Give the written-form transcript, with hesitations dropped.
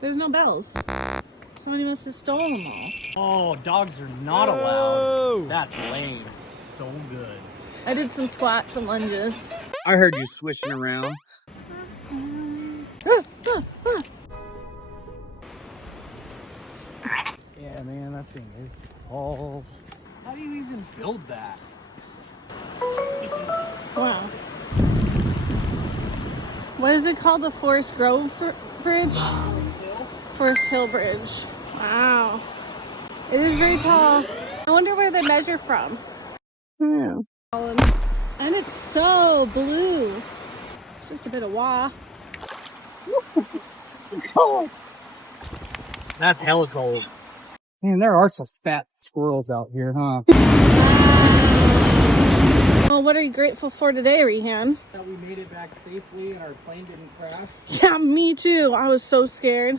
There's no bells. Somebody must have stolen them all. Oh, dogs are not allowed. That's lame. So good. I did some squats and lunges. I heard you swishing around. Yeah, man, that thing is tall. How do you even build that? Wow. What is it called? The Forest Grove Bridge? Forest Hill Bridge. Wow. It is very tall. I wonder where they measure from. Yeah. And it's so blue. It's just a bit of wah. That's hella cold. Man, there are some fat squirrels out here, huh? Well, what are you grateful for today, Rehan? That we made it back safely and our plane didn't crash. Yeah, me too. I was so scared.